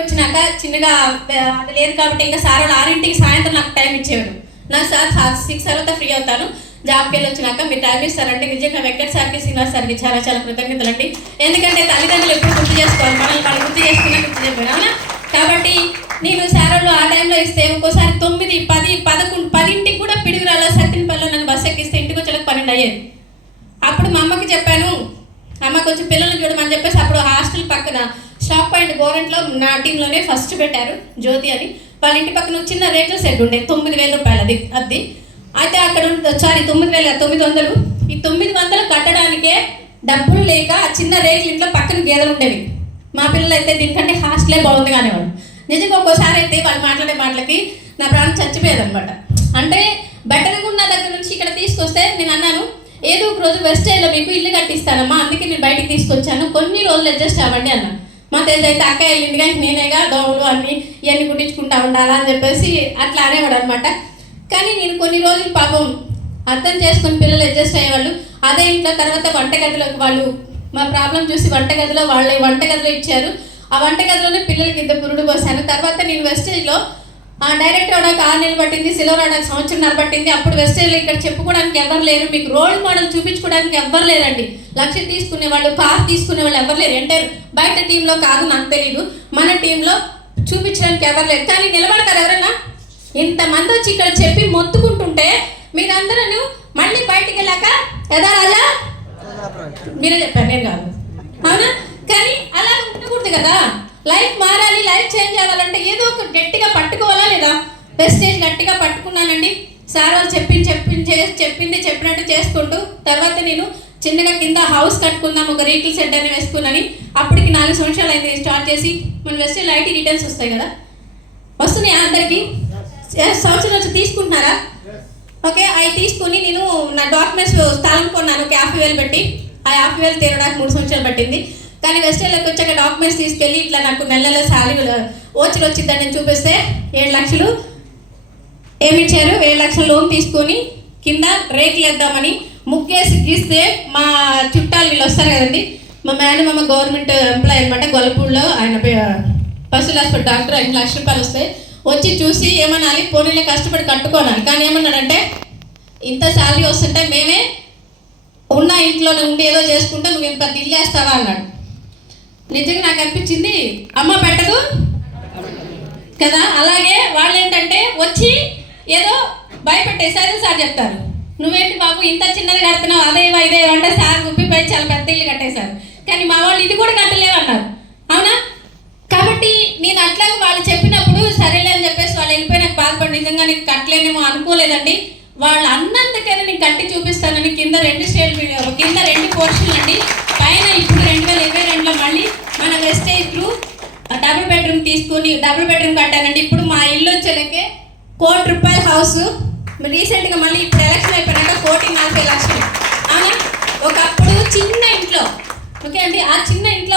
వచ్చినాక చిన్నగా అది లేదు కాబట్టి ఇంకా సార్ వాళ్ళు 6ంటికి సాయంత్రం నాకు టైం ఇచ్చేవాడు. నాకు సార్ 6 తర్వాత ఫ్రీ అవుతాను, జాబ్కి వెళ్ళి వచ్చినాక మీరు టైం ఇస్తారంటే నిజంగా వెంకట్ సార్కి శ్రీనివాస్ సార్కి చాలా చాలా కృతజ్ఞతలు అండి. ఎందుకంటే తల్లిదండ్రులు ఎప్పుడు గుర్తు చేసుకోవాలి, మనల్ని వాళ్ళు గుర్తు చేసుకున్నా గుర్తు చెప్పాను అవునా. కాబట్టి నేను సార్ వాళ్ళు ఆ టైంలో ఇస్తే ఒక్కోసారి 9, 10, 11, 10ంటికి కూడా పిడుగురాల సత్తినపల్లిలో నన్ను బస్సు ఎక్కిస్తే ఇంటికి వచ్చేలకు 12 అయ్యేది. అప్పుడు మా అమ్మకి చెప్పాను, అమ్మ కొంచెం పిల్లల్ని చూడమని చెప్పేసి అప్పుడు హాస్టల్ పక్కన స్టాక్ పాయింట్ గవర్నమెంట్లో నా టీంలోనే ఫస్ట్ పెట్టారు జ్యోతి అని. వాళ్ళ ఇంటి పక్కన చిన్న రేట్ల సెట్ ఉండే 9,000 రూపాయలు అది. అయితే అక్కడ 9,900 ఈ 900 కట్టడానికే డబ్బులు లేక ఆ చిన్న రేట్ల ఇంట్లో పక్కన గేదెలు ఉండేవి. మా పిల్లలు అయితే దీనికంటే హాస్టలే బాగుంది కానివాడు. నిజంగా ఒక్కోసారి అయితే వాళ్ళు మాట్లాడే మాటలకి నా ప్రాణం చచ్చిపోయేది అనమాట. అంటే బట్టనగున్న దగ్గర నుంచి ఇక్కడ తీసుకొస్తే నేను అన్నాను, ఏదో ఒక రోజు వెస్టేజ్లో మీకు ఇల్లు కట్టిస్తానమ్మా, అందుకే నేను బయటికి తీసుకొచ్చాను, కొన్ని రోజులు అడ్జస్ట్ అవ్వండి అన్నాను. మా తెలియదైతే అక్క వెళ్ళిందిగా నేనేగా దోమలు అన్నీ ఇవన్నీ కుట్టించుకుంటా ఉండాలా అని చెప్పేసి అట్లా అనేవాడు అనమాట. కానీ నేను కొన్ని రోజులు పాపం అర్థం చేసుకుని పిల్లలు అడ్జస్ట్ అయ్యేవాళ్ళు. అదే ఇంట్లో తర్వాత వంటగదిలోకి వాళ్ళు మా ప్రాబ్లం చూసి వంటగదిలో ఇచ్చారు. ఆ వంటగదిలోనే పిల్లలకి 2 పురుడు పోసాను. తర్వాత నేను వెస్టేజ్లో డైరెక్ట్ అవడానికి 6 నెలలు పట్టింది, సిల్వర్ అవడానికి 1 సంవత్సరం పట్టింది. అప్పుడు వెస్టేజ్లో ఇక్కడ చెప్పుకోవడానికి ఎవరు లేరు, మీకు రోల్ మోడల్ చూపించుకోవడానికి ఎవరు లేరండి. లక్ష తీసుకునే వాళ్ళు, కార్ తీసుకునే వాళ్ళు ఎవరు లేరు. అంటే బయట టీంలో కాదు నాకు తెలీదు, మన టీంలో చూపించడానికి ఎవరు లేరు. కానీ నిలబడతారు ఎవరైనా. ఇంతమంది వచ్చి ఇక్కడ చెప్పి మొత్తుకుంటుంటే మీరందరూ మళ్ళీ బయటికి వెళ్ళాక ఎదా రాజా మీరే చెప్పారు, నేను కాదు అవునా. కానీ అలా ఉండకూడదు కదా, లైఫ్ మారాలి, లైఫ్ చేంజ్ అవ్వాలంటే ఏదో ఒక గట్టిగా పట్టుకోవాలా లేదా. వెస్టేజ్ గట్టిగా పట్టుకున్నానండి. సార్ వాళ్ళు చెప్పింది చెప్పినట్టు చేసుకుంటూ తర్వాత నేను చిన్నగా కింద హౌస్ కట్టుకుందాం, ఒక రీకిల్ సెట్ అని వేసుకున్నాను. అప్పటికి 4 సంవత్సరాలు అయింది స్టార్ట్ చేసి. మన వెస్టేజ్ ఐటీ రిటర్న్స్ వస్తాయి కదా, వస్తున్నాయి అందరికీ. సంవత్సరం వచ్చి తీసుకుంటున్నారా? ఓకే, అవి తీసుకుని నేను నా డాక్యుమెంట్స్ స్థలం కొన్నాను ఒక 50,000 పెట్టి. ఆ 50,000 తీరడానికి 3 సంవత్సరాలు పట్టింది. కానీ వెస్టేజ్లోకి వచ్చాక డాక్యుమెంట్స్ తీసుకెళ్ళి ఇట్లా నాకు నెలలో శాలరీ ఓచర్ వచ్చిందని నేను చూపిస్తే 7 లక్షలు ఏమిచ్చారు. 7 లక్షల లోన్ తీసుకొని కింద రేకులు వేద్దామని ముగ్గేసి గీస్తే మా చుట్టాలు వీళ్ళు వస్తారు కదండి, మా మేనమామ గవర్నమెంట్ ఎంప్లాయ్ అనమాట, గొల్లపూడిలో ఆయన పశువుల హాస్పిటల్ డాక్టర్. 5 లక్షల రూపాయలు వస్తాయి. వచ్చి చూసి ఏమనాలి, పోనీలే కష్టపడి కట్టుకోనాలి. కానీ ఏమన్నాడంటే ఇంత శాలరీ వస్తుంటే మేమే ఉన్న ఇంట్లోనే ఉండి ఏదో చేసుకుంటే నువ్వు ఇంత ఇల్లు వేస్తావా అన్నాడు. నిజంగా నాకు అనిపించింది, అమ్మ పెట్టదు కదా. అలాగే వాళ్ళు ఏంటంటే వచ్చి ఏదో భయపెట్టేసారు. సార్ చెప్తారు, నువ్వేంటి బాబు ఇంత చిన్నది కడుతున్నావు, అదే ఇదే అంటే సార్ గుప్పిపోయి చాలా పెద్ద ఇల్లు కట్టేశారు. కానీ మా వాళ్ళు ఇది కూడా కట్టలేవు అన్నారు అవునా. కాబట్టి నేను అట్లాగే వాళ్ళు చెప్పినప్పుడు సరేలే అని చెప్పేసి వాళ్ళు వెళ్ళిపోయి నాకు బాధపడి నిజంగా నీకు కట్టలేనేమో అనుకోలేదండి. వాళ్ళు అన్నందుకైనా నేను కట్టి చూపిస్తానని కింద 2 పోర్షన్లు అండి. పైన ఇప్పుడు 2022లో మళ్ళీ మన వెస్టేజ్ త్రూ డబుల్ బెడ్రూమ్ తీసుకుని డబుల్ బెడ్రూమ్ కట్టానండి. ఇప్పుడు మా ఇల్లు వచ్చేలకే ₹1,00,00,000 హౌస్. రీసెంట్గా మళ్ళీ ఇప్పుడు ఎలక్షన్ అయిపోయినాక 1,40,00,000 అవునా. ఒకప్పుడు చిన్న ఇంట్లో ఓకే అండి, ఆ చిన్న ఇంట్లో